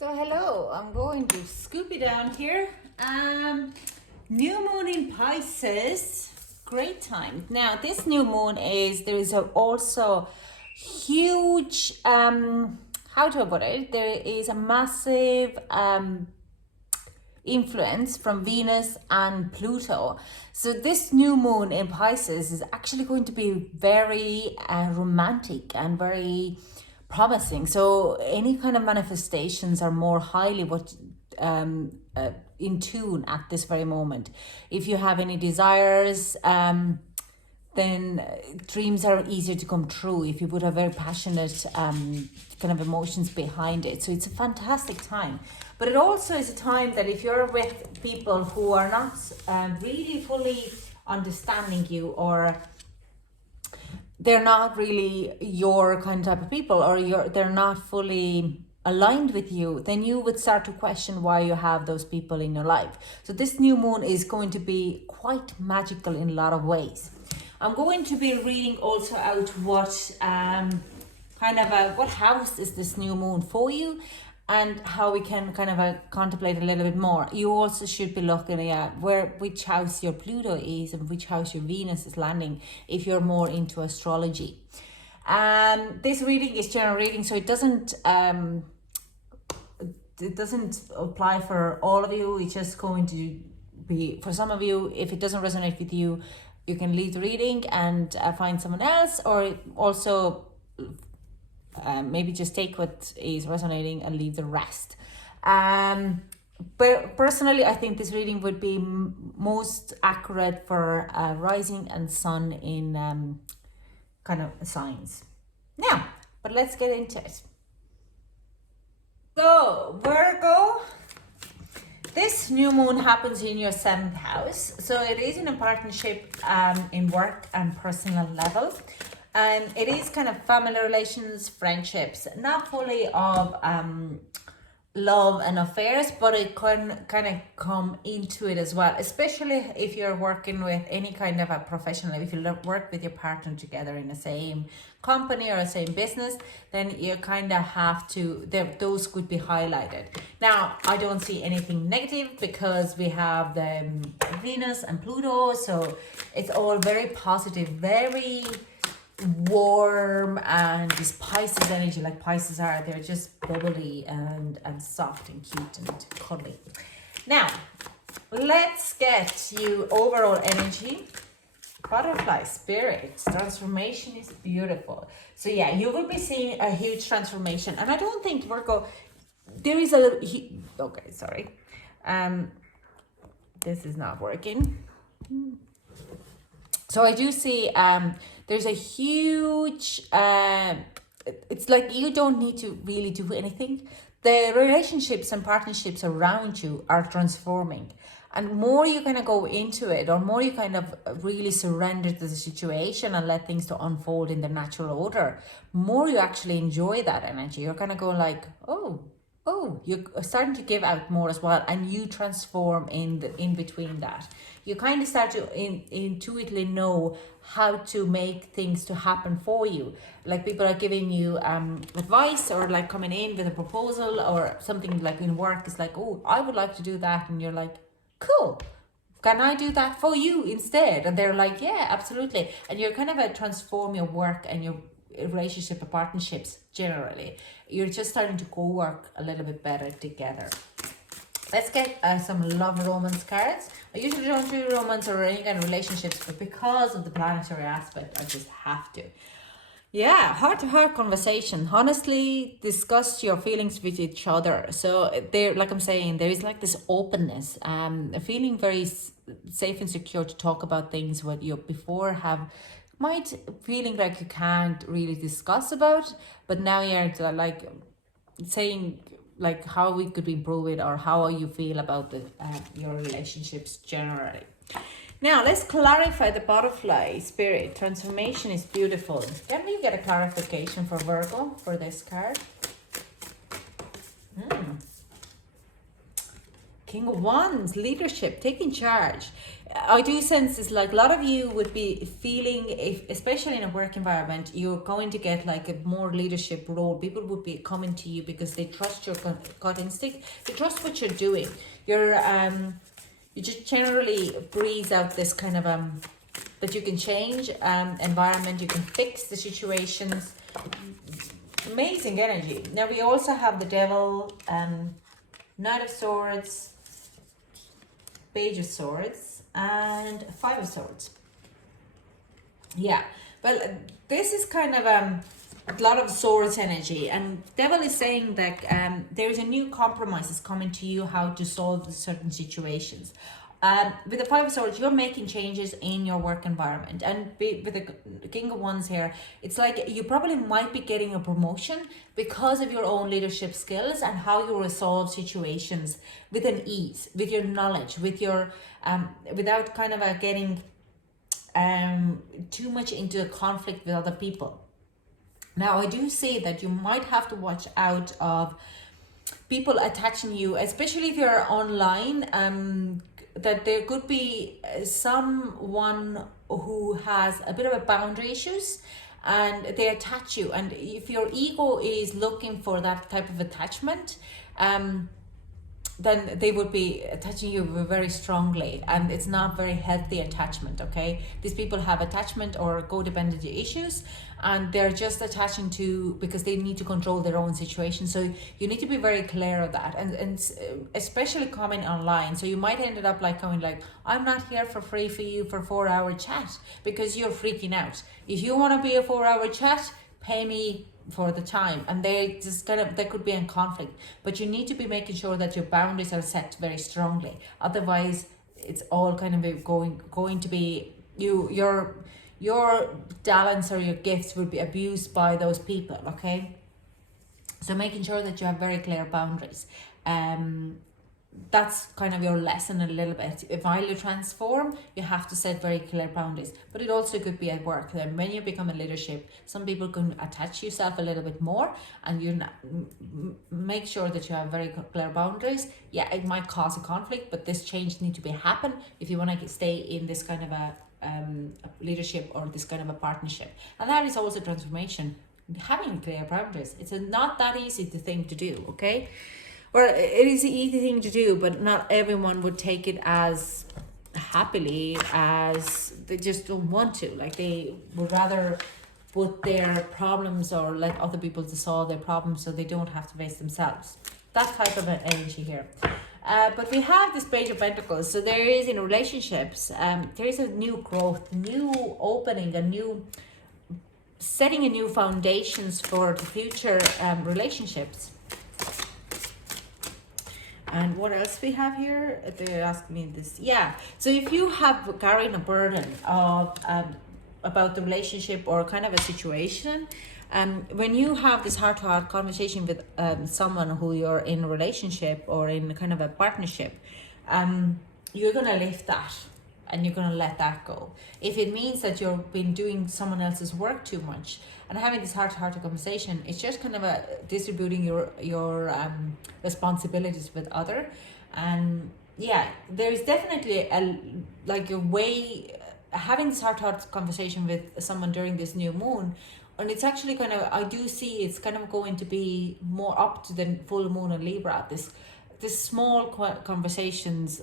So hello, I'm going to scoop it down here. New moon in Pisces, great time. Now this new moon there is also huge, how to put it, there is a massive influence from Venus and Pluto. So this new moon in Pisces is actually going to be very romantic and very promising. So any kind of manifestations are more highly in tune at this very moment. If you have any desires, then dreams are easier to come true if you put a very passionate kind of emotions behind it. So it's a fantastic time. But it also is a time that if you're with people who are not really fully understanding you, or they're not really your kind of type of people, or they're not fully aligned with you, then you would start to question why you have those people in your life. So this new moon is going to be quite magical in a lot of ways. I'm going to be reading also out what what house is this new moon for you, and how we can kind of contemplate a little bit more. You also should be looking at which house your Pluto is and which house your Venus is landing if you're more into astrology. This reading is general reading, so it doesn't apply for all of you. It's just going to be for some of you. If it doesn't resonate with you, you can leave the reading and find someone else, or also maybe just take what is resonating and leave the rest. But personally, I think this reading would be most accurate for rising and sun in kind of signs. Now, but let's get into it. So, Virgo, this new moon happens in your 7th house. So it is in a partnership in work and personal level. It is kind of family relations, friendships, not fully of love and affairs, but it can kind of come into it as well, especially if you're working with any kind of a professional. If you work with your partner together in the same company or the same business, then you kind of have to, those could be highlighted. Now, I don't see anything negative because we have the Venus and Pluto, so it's all very positive, very warm, and this Pisces energy, like Pisces are, they're just bubbly and soft and cute and cuddly. Now, let's get you overall energy. Butterfly spirit, transformation is beautiful. So yeah, you will be seeing a huge transformation, and I don't think Virgo, there is a okay, sorry, this is not working. So I do see there's a huge, it's like you don't need to really do anything. The relationships and partnerships around you are transforming. And more you kind of go into it, or more you kind of really surrender to the situation and let things to unfold in their natural order, more you actually enjoy that energy. You're kind of going like, oh, you're starting to give out more as well, and you transform in between that. You kind of start to intuitively know how to make things to happen for you. Like people are giving you advice, or like coming in with a proposal or something, like in work. It's like, oh, I would like to do that, and you're like, cool, can I do that for you instead? And they're like, yeah, absolutely. And you're kind of transform your work and your relationship or partnerships generally. You're just starting to co-work a little bit better together. Let's get some love romance cards. I usually don't do romance or any kind of relationships, but because of the planetary aspect, I just have to. Yeah, heart-to-heart conversation. Honestly, discuss your feelings with each other. So there, like I'm saying, there is like this openness, feeling very safe and secure to talk about things what you before might feeling like you can't really discuss about, but now you're like saying like how we could improve it, or how you feel about your relationships generally. Now, let's clarify the butterfly spirit. Transformation is beautiful. Can we get a clarification for Virgo for this card? King of Wands, leadership, taking charge. I do sense is like a lot of you would be feeling, if especially in a work environment, you're going to get like a more leadership role. People would be coming to you because they trust your gut instinct. They trust what you're doing. You're you just generally breathe out this kind of that you can change environment. You can fix the situations. Amazing energy. Now we also have the Devil, Knight of Swords, Page of Swords, and Five of Swords. Yeah, well, this is kind of a lot of swords energy, and Devil is saying that there is a new compromise is coming to you how to solve certain situations. With the Five of Swords, you're making changes in your work environment, and with the King of Wands here, it's like you probably might be getting a promotion because of your own leadership skills and how you resolve situations with an ease, with your knowledge, with your without kind of getting too much into a conflict with other people. Now, I do say that you might have to watch out of people attaching you, especially if you're online. That there could be someone who has a bit of a boundary issues and they attach you, and if your ego is looking for that type of attachment, then they would be attaching you very strongly, and it's not very healthy attachment. Okay, these people have attachment or codependency issues, and they're just attaching to because they need to control their own situation. So you need to be very clear of that, and especially coming online. So you might end up like coming like, I'm not here for free for you for 4-hour chat, because you're freaking out. If you want to be a 4-hour chat, pay me for the time, and they just kind of, there could be in conflict, but you need to be making sure that your boundaries are set very strongly. Otherwise it's all kind of going to be your talents or your gifts will be abused by those people. Okay, so making sure that you have very clear boundaries. That's kind of your lesson a little bit. While you transform, you have to set very clear boundaries, but it also could be at work. Then when you become a leadership, some people can attach yourself a little bit more, and you make sure that you have very clear boundaries. Yeah, it might cause a conflict, but this change need to be happen if you want to stay in this kind of a leadership or this kind of a partnership. And that is also transformation, having clear boundaries. It's not that easy thing to do. Okay, or it is an easy thing to do, but not everyone would take it as happily, as they just don't want to. Like they would rather put their problems or let other people to solve their problems so they don't have to face themselves. That type of an energy here. But we have this Page of Pentacles. So there is, in relationships, there is a new growth, new opening, a new setting, a new foundations for the future relationships. And what else we have here? They're asking me this. Yeah. So if you have carrying a burden of about the relationship or kind of a situation, when you have this heart-to-heart conversation with someone who you're in a relationship or in kind of a partnership, you're gonna lift that and you're gonna let that go. If it means that you've been doing someone else's work too much and having this heart-to-heart conversation, it's just kind of a distributing your responsibilities with other. And yeah, there's definitely a way having this heart-to-heart conversation with someone during this new moon. And it's actually kind of, I do see it's kind of going to be more up to the full moon in Libra. This small conversations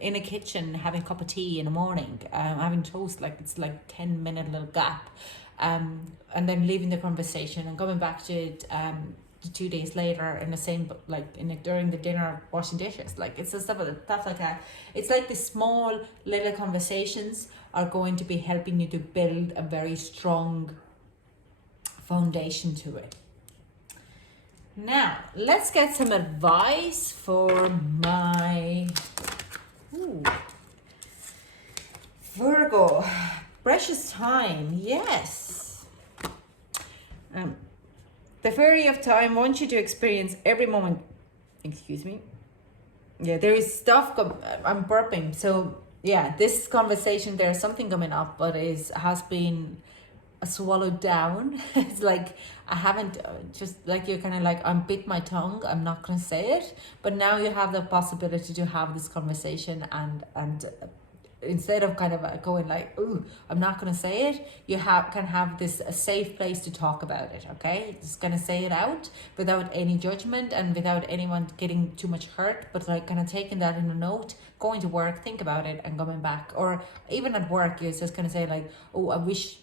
in a kitchen, having a cup of tea in the morning, having toast, like it's like 10-minute little gap, and then leaving the conversation and coming back to it 2 days later in the same, like during the dinner, washing dishes. Like it's a stuff like that. It's like the small little conversations are going to be helping you to build a very strong foundation to it. Now, let's get some advice for my Virgo. Precious time, yes. The Fairy of Time wants you to experience every moment. Excuse me. Yeah, there is stuff. I'm burping. So, yeah, this conversation, there's something coming up, but has been swallowed down. It's like I haven't, just like you're kind of like, I'm bit my tongue, I'm not gonna say it, but now you have the possibility to have this conversation and instead of kind of going like, "Ooh, I'm not going to say it," you can have this a safe place to talk about it. Okay, just going to say it out without any judgment and without anyone getting too much hurt, but like kind of taking that in a note, going to work, think about it, and coming back. Or even at work, you're just going to say like, "Oh, I wish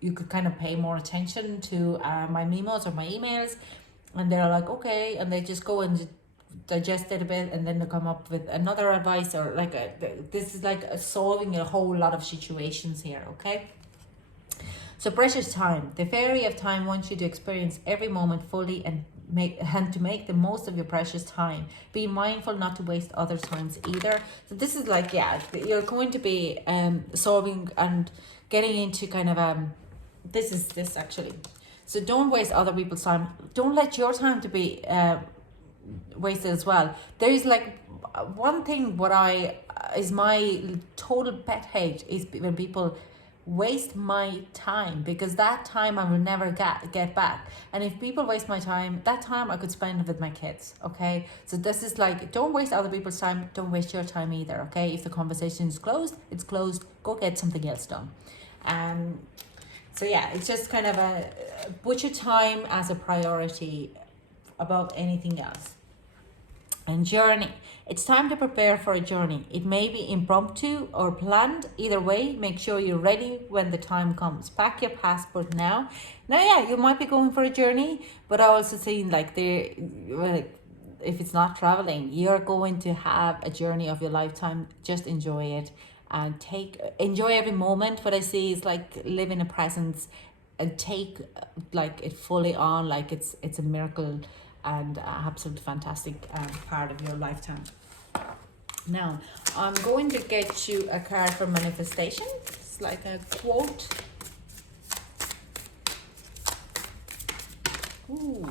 you could kind of pay more attention to my memos or my emails," and they're like, "Okay," and they just go and digest it a bit, and then they come up with another advice, or like this is like solving a whole lot of situations here. Okay, so precious time. The fairy of time wants you to experience every moment fully and to make the most of your precious time. Be mindful not to waste other times either. So this is like, yeah, you're going to be solving and getting into kind of this actually. So don't waste other people's time. Don't let your time to be wasted as well. There is like one thing what I is my total pet hate is when people waste my time, because that time I will never get back. And if people waste my time, that time I could spend with my kids. Okay, so this is like, don't waste other people's time, don't waste your time either. Okay, if the conversation is closed, it's closed. Go get something else done. So yeah, it's just kind of put your time as a priority above anything else. And journey. It's time to prepare for a journey. It may be impromptu or planned. Either way, make sure you're ready when the time comes. Pack your passport now. Now, yeah, you might be going for a journey, but I also seen like if it's not traveling, you're going to have a journey of your lifetime. Just enjoy it and enjoy every moment. What I see is like live in the presence and take like it fully on, like it's a miracle and absolute fantastic part of your lifetime. Now, I'm going to get you a card for manifestation. It's like a quote. Ooh,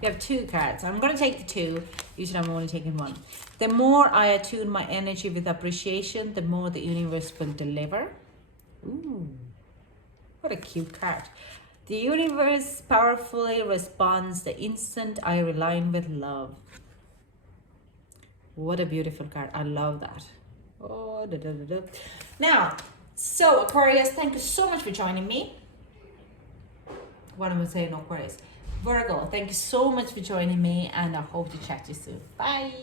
we have two cards. I'm going to take the two. Usually I'm only taking one. The more I attune my energy with appreciation, the more the universe will deliver. Ooh, what a cute card. The universe powerfully responds the instant I align with love. What a beautiful card. I love that. Oh, da, da, da, da. Now, so Aquarius, thank you so much for joining me. What am I saying, Aquarius? Virgo, thank you so much for joining me, and I hope to chat to you soon. Bye.